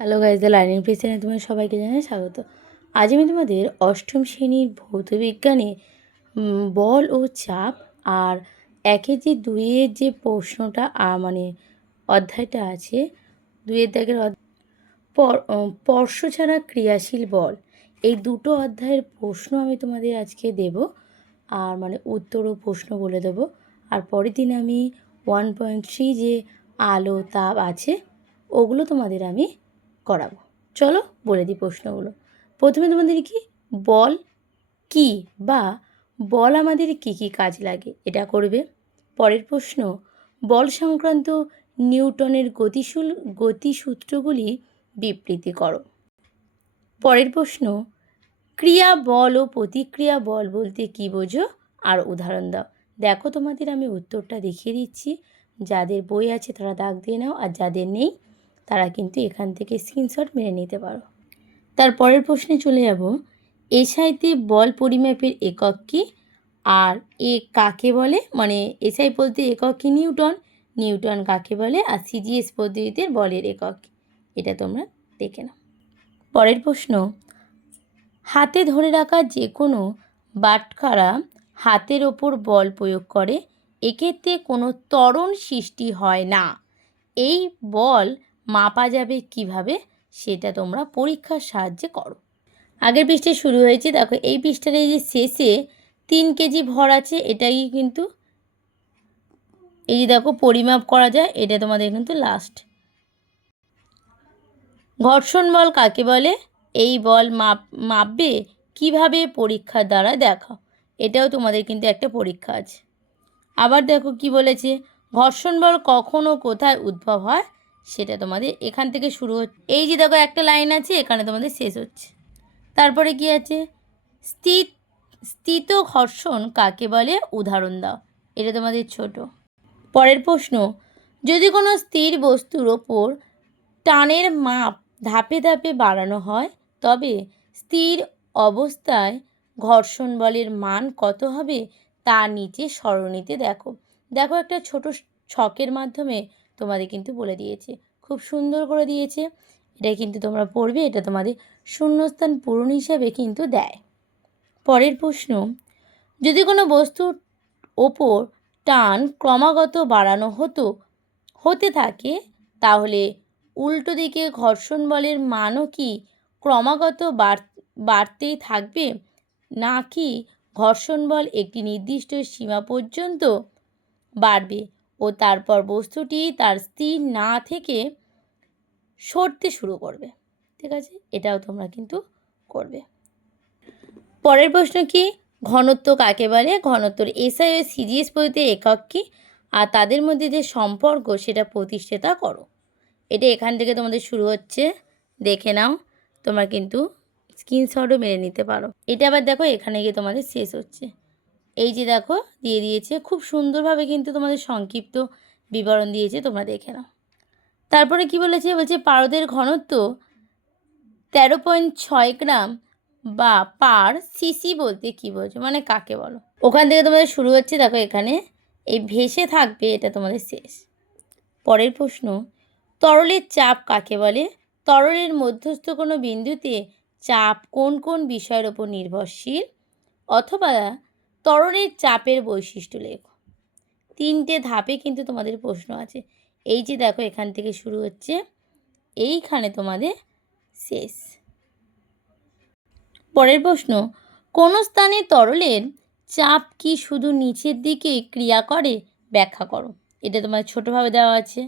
Hello guys, the learning place চ্যানেলে তোমাদের সবাইকে জানাই স্বাগত। আজ আমি তোমাদের অষ্টম শ্রেণীর ভৌতবিজ্ঞানে বল ও চাপ আর একের যে দুইয়ের যে প্রশ্নটা মানে অধ্যায়টা আছে, দুইয়ের দাগের স্পর্শ ছাড়া ক্রিয়াশীল বল, এই দুটো অধ্যায়ের প্রশ্ন আমি তোমাদের আজকে দেব, আর মানে উত্তর ও প্রশ্ন বলে দেবো। আর পরের দিন আমি 1.3 যে আলো তাপ আছে ওগুলো তোমাদের আমি করাবো। চলো বলে দিই প্রশ্নগুলো। প্রথমে তোমাদের কি বল কি বা বল আমাদের কি কি কাজ লাগে এটা করবে। পরের প্রশ্ন, বল সংক্রান্ত নিউটনের গতিসূত্রগুলি বিবৃতি করো। পরের প্রশ্ন, ক্রিয়া বল ও প্রতিক্রিয়া বল বলতে কি বোঝো আর উদাহরণ দাও। দেখো তোমাদের আমি উত্তরটা দেখিয়ে দিচ্ছি, যাদের বই আছে তারা দাগ দিয়ে নাও, আর যাদের নেই তারা কিন্তু এখান থেকে স্ক্রিনশট মেরে নিতে পারো। তারপরের প্রশ্নে চলে যাব, এসআইতে বল পরিমাপের একক কী আর এ কাকে বলে, মানে এসআই বলতে একক কি নিউটন, নিউটন কাকে বলে, আর সিজিএস পদ্ধতিতে বলের একক এটা তোমরা দেখে নাও। পরের প্রশ্ন, হাতে ধরে রাখা যে কোনো বাটখারা হাতের ওপর বল প্রয়োগ করে, এক্ষেত্রে কোনো ত্বরণ সৃষ্টি হয় না। এই বল মাপা যাবে কিভাবে সেটা তোমরা পরীক্ষার সাহায্যে করো। আগের পৃষ্ঠায় শুরু হয়েছে, দেখো এই পৃষ্ঠার এই যে শেষে 3 কেজি ভর আছে, এটাই কিন্তু এই যে দেখো পরিমাপ করা যায়, এটা তোমাদের কিন্তু লাস্ট। ঘর্ষণ বল কাকে বলে, এই বল মাপবে কিভাবে পরীক্ষার দ্বারা দেখাও, এটাও তোমাদের কিন্তু একটা পরীক্ষা আছে। আবার দেখো কি বলেছে, ঘর্ষণ বল কখন ও কোথায় উদ্ভব হয় সেটা তোমাদের এখান থেকে শুরু হচ্ছে, এই যে দেখো একটা লাইন আছে এখানে তোমাদের শেষ হচ্ছে। তারপরে কি আছে, স্থিত ঘর্ষণ কাকে বলে উদাহরণ দাও, এটা তোমাদের ছোট। পরের প্রশ্ন, যদি কোনো স্থির বস্তুর ওপর টানের মাপ ধাপে ধাপে বাড়ানো হয় তবে স্থির অবস্থায় ঘর্ষণ বলের মান কত হবে তা নিচে সরণিতে দেখো। দেখো একটা ছোট ছকের মাধ্যমে তোমাদের কিন্তু বলে দিয়েছে, খুব সুন্দর করে দিয়েছে, এটা কিন্তু তোমরা পড়বে, এটা তোমাদের শূন্যস্থান পূরণ হিসাবে কিন্তু দেয়। পরের প্রশ্ন, যদি কোনো বস্তুর ওপর টান ক্রমাগত বাড়ানো হতে থাকে তাহলে উল্টো দিকে ঘর্ষণ বলের মানও কি ক্রমাগত বাড়তেই থাকবে, নাকি ঘর্ষণ বল একটি নির্দিষ্ট সীমা পর্যন্ত বাড়বে ও তারপর বস্তুটি তার স্থির না থেকে সরতে শুরু করবে। ঠিক আছে, এটাও তোমরা কিন্তু করবে। পরের প্রশ্ন কি, ঘনত্ব কাকে বলে, ঘনত্বর এসআই ও সিজিএস পদ্ধতির একক কী আর তাদের মধ্যে যে সম্পর্ক সেটা প্রতিষ্ঠাতা করো। এটা এখান থেকে তোমাদের শুরু হচ্ছে, দেখে নাও, তোমরা কিন্তু স্ক্রিনশটও মেরে নিতে পারো। এটা আবার দেখো এখানে গিয়ে তোমাদের শেষ হচ্ছে, এই যে দেখো দিয়ে দিয়েছে, খুব সুন্দরভাবে কিন্তু তোমাদের সংক্ষিপ্ত বিবরণ দিয়েছে, তোমরা দেখে নাও। তারপরে কি বলেছে, পারদের ঘনত্ব 13.6 গ্রাম বা পার সিসি বলতে কী বোঝো, মানে কাকে বলো। ওখান থেকে তোমাদের শুরু হচ্ছে, দেখো এখানে এই ভেসে থাকবে, এটা তোমাদের শেষ। পরের প্রশ্ন, তরলের চাপ কাকে বলে, তরলের মধ্যস্থ কোনো বিন্দুতে চাপ কোন কোন বিষয়ের ওপর নির্ভরশীল, অথবা তরলের চাপের বৈশিষ্ট্য লেখো। 3টে ধাপে কিন্তু তোমাদের প্রশ্ন আছে, এই যে দেখো এখান থেকে শুরু হচ্ছে, এইখানে তোমাদের শেষ। পরের প্রশ্ন, কোন স্থানে তরলের চাপ কি শুধু নিচের দিকে ক্রিয়া করে ব্যাখ্যা করো, এটা তোমার ছোটোভাবে দেওয়া আছে।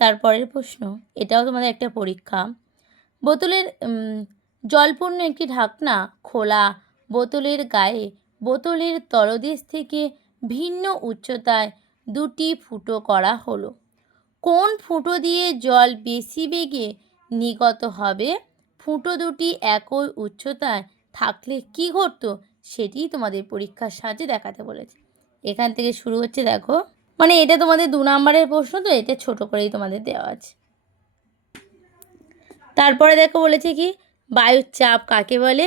তারপরের প্রশ্ন, এটাও তোমাদের একটা পরীক্ষা, বোতলের জলপূর্ণ একটি ঢাকনা খোলা বোতলের গায়ে বোতলের তলদেশ থেকে ভিন্ন উচ্চতায় 2টি ফুটো করা হলো, কোন ফুটো দিয়ে জল বেশি বেগে নির্গত হবে, ফুটো দুটি একই উচ্চতায় থাকলে কি ঘটতো সেটি তোমাদের পরীক্ষার সাহায্যে দেখাতে বলেছে। এখান থেকে শুরু হচ্ছে, দেখো মানে এটা তোমাদের 2 নম্বরের প্রশ্ন, তো এটা ছোট করেই তোমাদের দেওয়া আছে। তারপরে দেখো বলেছে কি, বায়ুর চাপ কাকে বলে,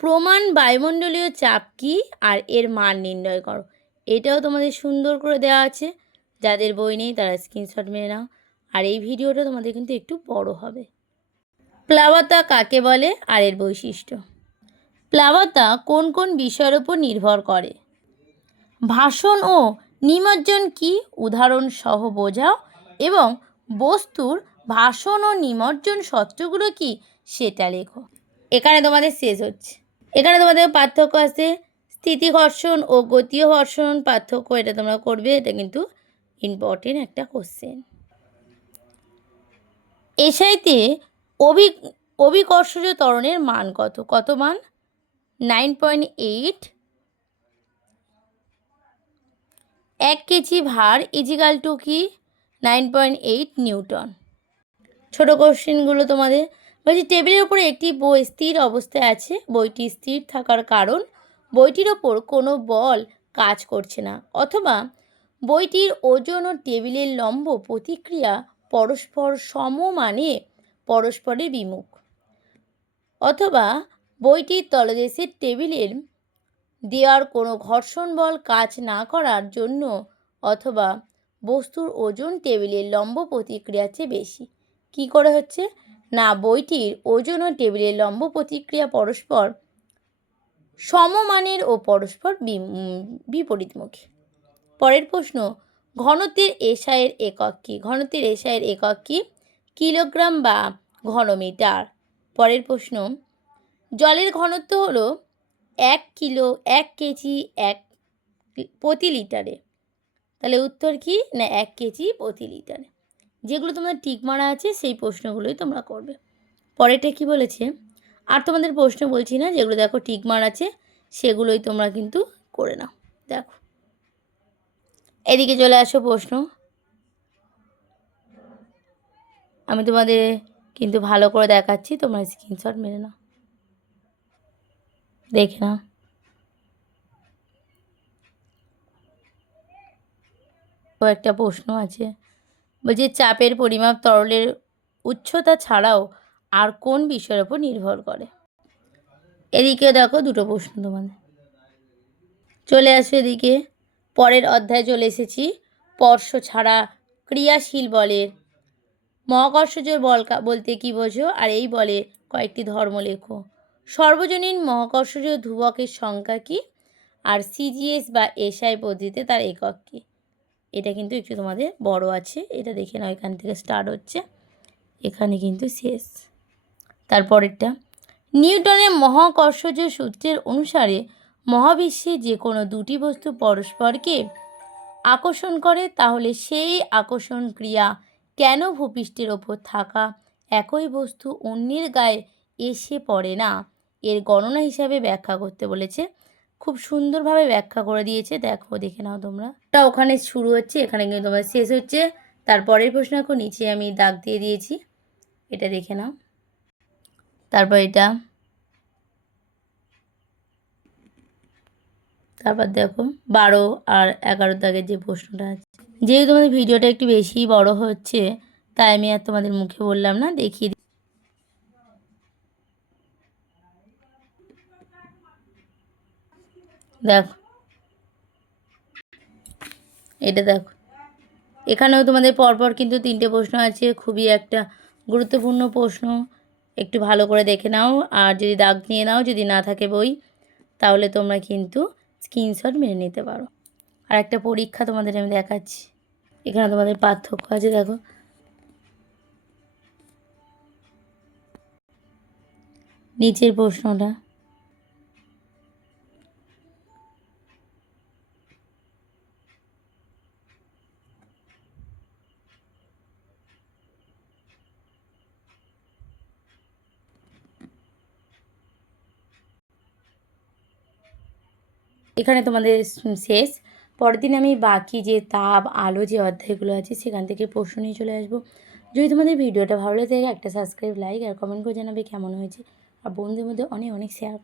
প্রমাণ বায়ুমণ্ডলীয় চাপ কি আর এর মান নির্ণয় করো, এটাও তোমাদের সুন্দর করে দেওয়া আছে, যাদের বই নেই তারা স্ক্রিনশট মেরে নাও। আর এই ভিডিওটা তোমাদের কিন্তু একটু বড় হবে। প্লাবতা কাকে বলে আর এর বৈশিষ্ট্য? প্লাবতা কোন কোন বিষয়ের উপর নির্ভর করে? ভাষণ ও নিমজ্জন কি, উদাহরণ সহ বোঝাও, এবং বস্তুর ভাষণ ও নিমজ্জন সত্রগুলো কি সেটা লেখো। এখানে তোমাদের শেষ হচ্ছে। এখানে তোমাদের পার্থক্য আছে স্থিতি ঘর্ষণ ও গতীয় ঘর্ষণ পার্থক্য, এটা তোমরা করবে, এটা কিন্তু ইম্পর্টেন্ট একটা কোশ্চেন। এসআইতে অভিকর্ষজ ত্বরণের মান কত? কত মান? 9.8। 1 কেজি ভার ইজিক্যাল টু কি? 9.8 নিউটন। ছোট কোশ্চেনগুলো তোমাদের বলছি, টেবিলের উপরে একটি বই স্থির অবস্থায় আছে। বইটি স্থির থাকার কারণ বইটির ওপর কোনো বল কাজ করছে না, অথবা বইটির ওজন ও টেবিলের লম্ব প্রতিক্রিয়া পরস্পর সমমানে পরস্পরের বিমুখ, অথবা বইটির তলদেশে টেবিলের দেওয়ার কোনো ঘর্ষণ বল কাজ না করার জন্য, অথবা বস্তুর ওজন টেবিলের লম্ব প্রতিক্রিয়ার চেয়ে বেশি। কি করে হচ্ছে না, বইটির ওজন ও টেবিলের লম্ব প্রতিক্রিয়া পরস্পর সমমানের ও পরস্পর বিপরীতমুখী। পরের প্রশ্ন, ঘনত্বের এসআইয়ের একক কি? ঘনত্বের এসআইয়ের একক কি? কিলোগ্রাম বা ঘনমিটার। পরের প্রশ্ন, জলের ঘনত্ব হলো 1 কেজি প্রতি লিটারে। তাহলে উত্তর কি না 1 কেজি প্রতি লিটারে। যেগুলো তোমাদের টিক মারা আছে সেই প্রশ্নগুলোই তোমরা করবে। পরেরটা কি বলেছে, আর তোমাদের প্রশ্ন বলছি না, যেগুলো দেখো টিক মার আছে সেগুলোই তোমরা কিন্তু করে নাও। দেখো এদিকে চলে আসো প্রশ্ন, আমি তোমাদের কিন্তু ভালো করে দেখাচ্ছি, তোমরা স্ক্রিনশট মেরে নাও, দেখে নাও। একটা প্রশ্ন আছে, বলছে চাপের পরিমাপ তরলের উচ্চতা ছাড়াও আর কোন বিষয়ের উপর নির্ভর করে? এদিকে দেখো দুটো প্রশ্ন তোমাদের। চলে আসো এদিকে, পরের অধ্যায়ে চলে এসেছি। স্পর্শ ছাড়া ক্রিয়াশীল বলের মহাকর্ষজ বল বলতে কি বোঝো, আর এই বলে কয়েকটি ধর্ম লেখো। সর্বজনীন মহাকর্ষজ ধ্রুবকের সংখ্যা কি? আর সিজিএস বা এসআই পদ্ধতিতে তার একক কি? এটা কিন্তু একটু তোমাদের বড় আছে, এটা দেখে নাও, এখান থেকে স্টার্ট হচ্ছে, এখানে কিন্তু শেষ। তারপরেরটা, নিউটনের মহাকর্ষজ সূত্রের অনুসারে মহাবিশ্বে যে কোনো দুটি বস্তু পরস্পরকে আকর্ষণ করে, তাহলে সেই আকর্ষণ ক্রিয়া কেন ভূপৃষ্ঠের ওপর থাকা একই বস্তু অন্যের গায়ে এসে পড়ে না, এর গণনা হিসাবে ব্যাখ্যা করতে বলেছে। খুব সুন্দরভাবে ব্যাখ্যা করে দিয়েছে, দেখো দেখে নাও তোমরা। এটা ওখানে শুরু হচ্ছে, এখানে কিন্তু তোমার শেষ হচ্ছে। তারপরের প্রশ্ন এখন নিচে আমি দাগ দিয়ে দিয়েছি, এটা দেখে নাও। তারপর এটা, তারপর দেখো 12 আর 11 দাগের যে প্রশ্নটা আছে। যেহেতু তোমাদের ভিডিওটা একটু বেশি বড় হচ্ছে, তাই আমি আর তোমাদের মুখে বললাম না, দেখিয়ে দিই। দেখো এটা দেখো, এখানেও তোমাদের পরপর কিন্তু 3টে প্রশ্ন আছে, খুবই একটা গুরুত্বপূর্ণ প্রশ্ন, একটু ভালো করে দেখে নাও। আর যদি দাগ নিয়ে নাও, যদি না থাকে বই, তাহলে তোমরা কিন্তু স্ক্রিনশট মেরে নিতে পারো। আর একটা পরীক্ষা তোমাদের আমি দেখাচ্ছি, এখানে তোমাদের পার্থক্য আছে, দেখো নিচের প্রশ্নটা। এখানে তোমাদের শেষ। পরের দিন আমি বাকি যে তাপ আলো যে অধ্যায়গুলো আছে সেখান থেকে প্রশ্ন নিয়ে চলে আসবো। যদি তোমাদের ভিডিওটা ভালো লাগে, একটা সাবস্ক্রাইব, লাইক আর কমেন্ট করে জানাবে কেমন হয়েছে, আর বন্ধুদের মধ্যে অনেক অনেক শেয়ার।